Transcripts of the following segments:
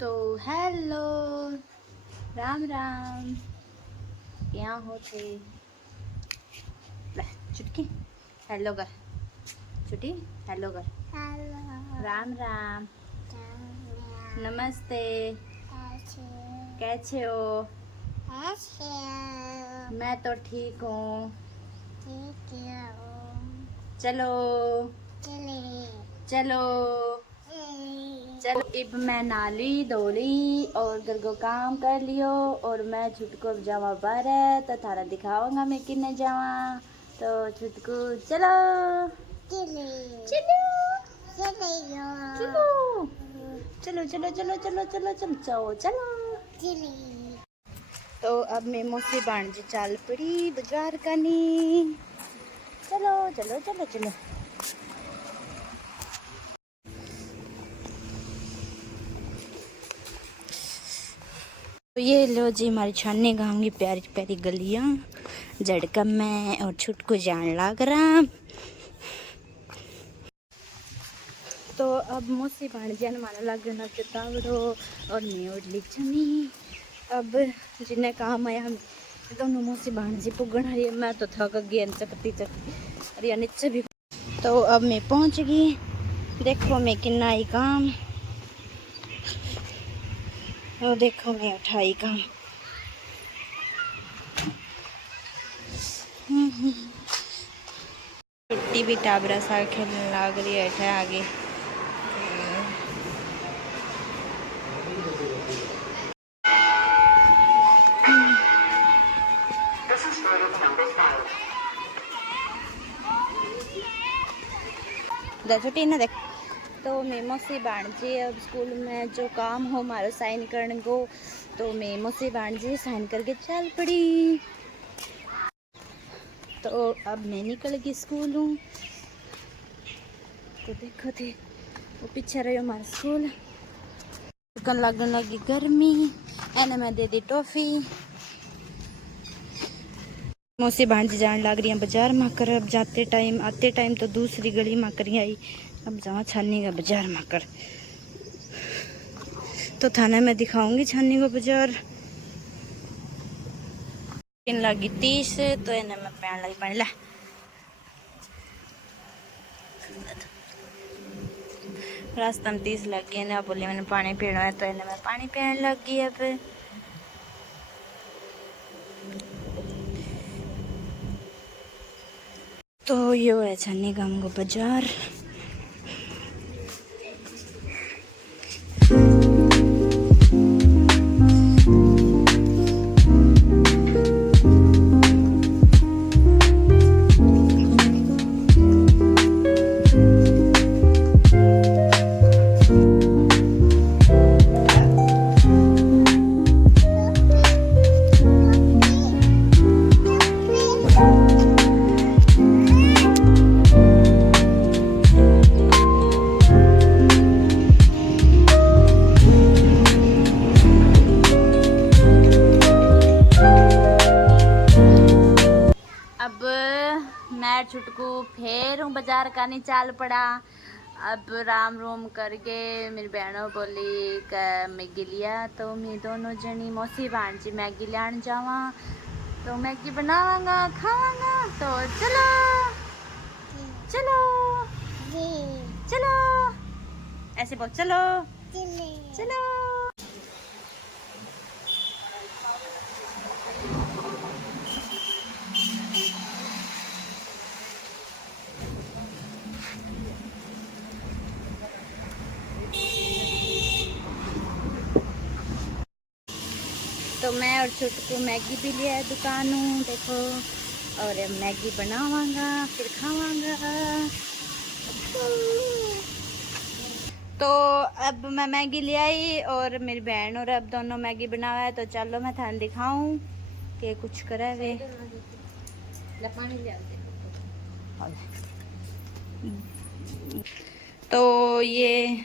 तो हेलो, राम राम। क्या होते चुटकी हेलो कर, छुट्टी हेलो कर, राम राम, नमस्ते, कैसे हो? मैं तो ठीक हूँ। चलो चलो चलो, अब मैं नाली धोली और घर को काम कर लियो और मैं छुटको जावा बाहर है तो थारा दिखाऊंगा मैं किन्ने जावा। तो छुटकू चलो चलो चलो चलो चलो चलो चलो चलो चलो चलो। तो अब मैं मौसी भांजी चाल पड़ी बाजार करनी। चलो चलो चलो चलो। तो ये लो जी हमारी छाने गांव की प्यारी प्यारी गलियां झड़कम में और छुटकू जान लग रहा। तो अब मौसी भाणजियान माना लग ना तावड़ो और मैं उड़ली चनी। अब जिन्हें काम आया हम दोनों मौसी भाणजी पुगण रही। मैं तो थक गई चकती चकती अरे नीचे भी। तो अब मैं पहुंच गई। देखो मैं कितना ही काम, तो देखो मैं उठाई काम। छुट्टी भी टाबरा सा खेलने लग रही है आगे। छुट्टी ना देख। तो मैं मौसी भाणजी अब स्कूल में जो काम हो हमारा साइन करने को, तो मैं मौसी भाणजी साइन करके चल पड़ी। तो अब मैं निकल गई स्कूल हूँ। तो देखो थे वो पीछे रही हमारा स्कूल। दुकान लगने लगी गर्मी, एने मैं दे दी टॉफी। मौसी भांजी जान लग रही है बाजार में कर। अब जाते टाइम आते टाइम तो दूसरी गली में करी आई। अब जावा छानी का बाजार में कर। तो थाना में दिखाऊंगी छानी को बाजार। इन लगी 30 तो इन्हें मैं पहन लगी पहन ला। रास्ता में 30 लग गई ना, बोली मैंने पानी पीना है तो इन्हें मैं पानी पीने लग गई। अब तो ये है छानी गांव को बाजार। अब मैं छुटकू फिर हूँ बाजार का नहीं चाल पड़ा। अब राम रोम करके मेरी बहनों बोली कि मैगी लिया, तो मैं दोनों जनी मौसी भांजी मैगी लाने जावा। तो मैगी बनावांगा खावांगा। तो चलो चलो चलो ऐसे बोल चलो चलो। तो मैं और छुटकू मैगी भी लिया है दुकानों देखो, और अब मैगी बनावांगा फिर खावांगा। तो अब मैं मैगी ले आई और मेरी बहन और अब दोनों मैगी बनावा है। तो चलो मैं थाने दिखाऊं कि कुछ करे वे। तो ये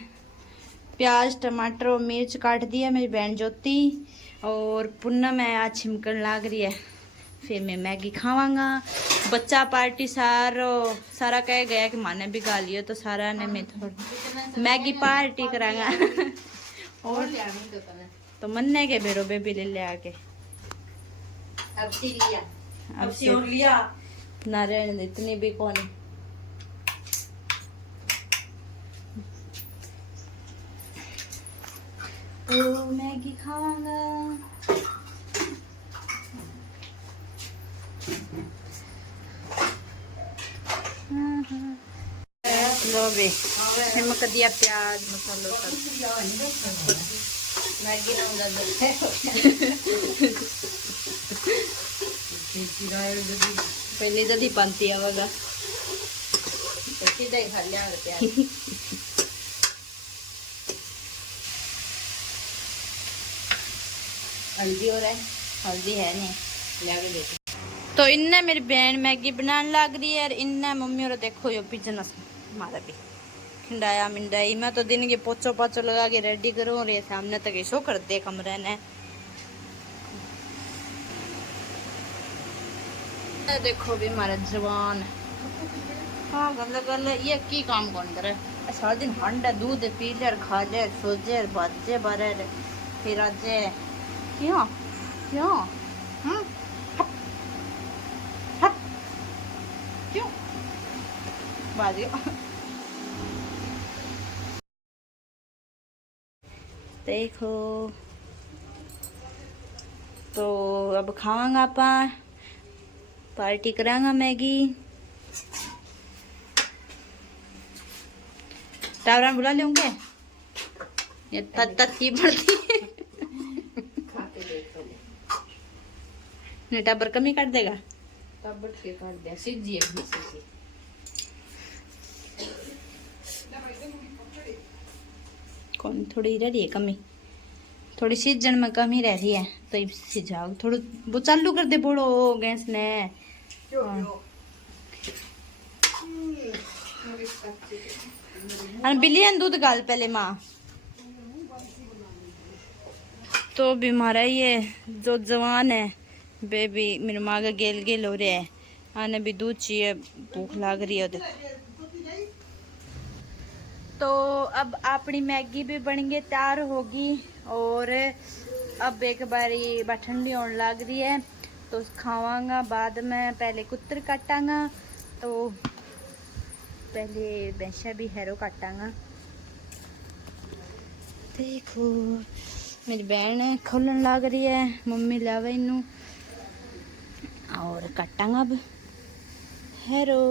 प्याज टमाटर और मिर्च काट दिया मेरी बहन ज्योति, और पूनम है आज छिमकन लाग रही है। फिर मैं मैगी खावांगा। बच्चा पार्टी सारा कह गया कि माने भी गा लियो, तो सारा ने मैं थोड़ा मैगी पार्टी करांगा। और तो मन्ने के बेरो बेबी ले आके अब सी लिया, अब सी और लिया ना रहने इतनी भी कौन। तो मैगी खावांगा। लो बे नमक दिया, प्याज मसालों सब। मैगी ना उधर पहले जल्दी बनती है वाला सीधा ही खा लिया प्याज। हल्दी हो रहा है, हल्दी है नहीं। ले के देती। तो इनने मेरी बहन मैगी बनाने लग रही है और इनने मम्मी और देखो यो बिजनेस मारा भी खिंडाया मिंडाई। मैं तो दिन के पोचो पाचो लगा के रेडी करूँ और ये सामने तक शो कर दे कमरे ने। देखो भी हमारा जवान। हाँ गल गल ये की काम कौन करे, सारा दिन हंडा दूध पी ले खा ले सोचे बाजे बारे फिर आज क्यों क्यों क्यों बाजी। देखो तो अब खावांगा आपा, पार्टी करांगा मैगी। टावरा बुला लेंगे ये तत्ती पड़ती नहीं टाबर कमी कर देगा। तब बट के काट दिया सीधी एक भी सीधी। कौन थोड़ी रह रही है कमी, थोड़ी सीजन में कमी रह रही है तो सिझाओ थोड़ा वो चालू कर दे बोलो गैस ने। बिलियन दूध गाल पहले माँ। तो भी हमारा ये जो जवान है बेबी मेरी माँ का गेल गेल हो रहा है, आने भी दूध चाहिए, भूख लग रही है। तो अब अपनी मैगी भी बन के तैयार होगी और अब एक बारी ठंडी होने लग रही है तो खावांगा बाद में। पहले कुत्तर काटांगा तो पहले भैंसा भी हैरो काटांगा। देखो मेरी बहन खोलन लग रही है, मम्मी लावे इनू और काटांगा अब हैरो।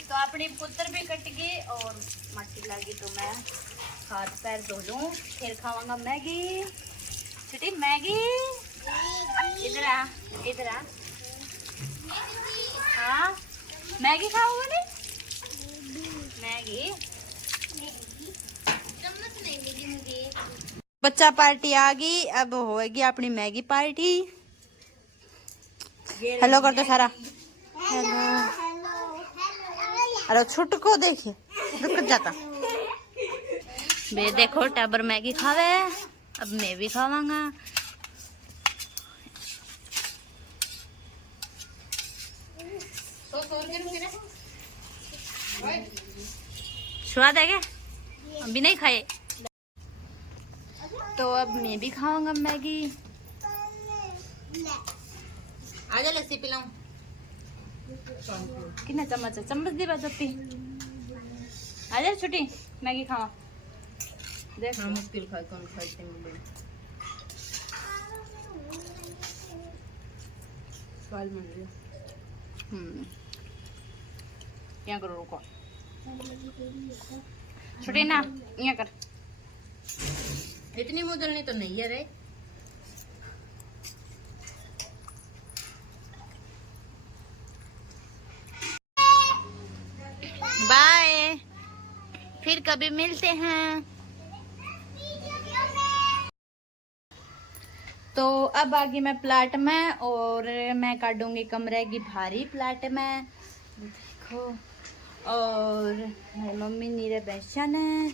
तो अपनी पुत्र भी कट गई और मट्टी लगी तो मैं हाथ पैर धो लूं फिर खावांगा मैगी। छुट्टी मैगी इधर आ इधर आ। हाँ मैगी खाओगे नहीं? मैगी बच्चा पार्टी आ गई, अब होएगी अपनी मैगी पार्टी। हेलो कर दो सारा। हेलो अरे छुटको देखिए रुक जाता बे। देखो टाबर मैगी खावे, अब मैं भी खावांगा। स्वाद है क्या? अभी नहीं खाए तो अब मैं भी खाऊंगा मैगी। आजा लस्सी पिलाऊं। कितना चम्मच है? चम्मच दी बात होती। आजा छोटी मैगी खावा। देख हाँ मुश्किल खाए कौन खाते हैं सवाल मान लिया। क्या करो रुको छोटी ना यहाँ कर। इतनी मुदलनी तो नहीं है रे। बाय फिर कभी मिलते हैं। तो अब आ गई मैं प्लाट में और मैं काटूंगी कमरे की भारी प्लाट में, देखो। और मेरी मम्मी नीरे बेसन है,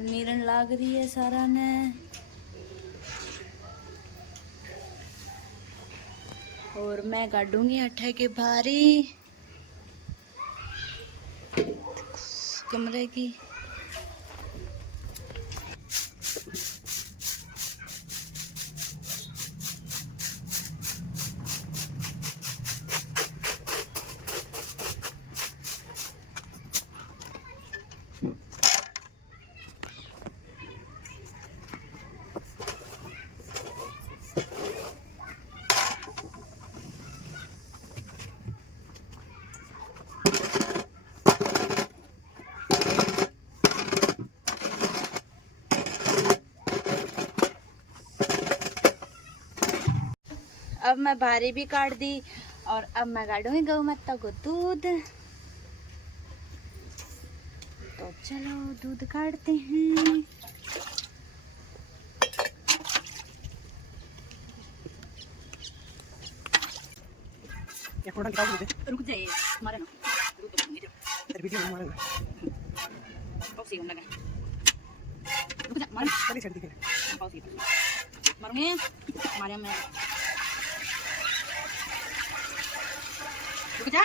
नीरन लाग रही है सारा ने। और मैं काटूंगी आटे की भारी कमरे की। अब मैं भारी भी काट दी और अब मैं काटूंगी गौ माता को दूध। तो चलो दूध काटते हैं। रुक जाइए, मारे ना वीडियो में मारेगा। रुक जा, मार चली छड़ दी के मारूंगी, मारे मैं। रुक जा,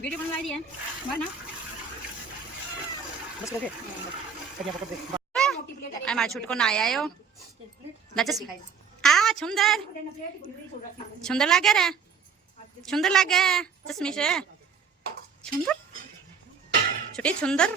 वीडियो बनवा दी है, मार ना बस। ओके हमारे छुट को ना आया हो लचस आ सुंदर सुंदर लगे रे, सुंदर लगे चश्मे से, सुंदर छुट्टी सुंदर।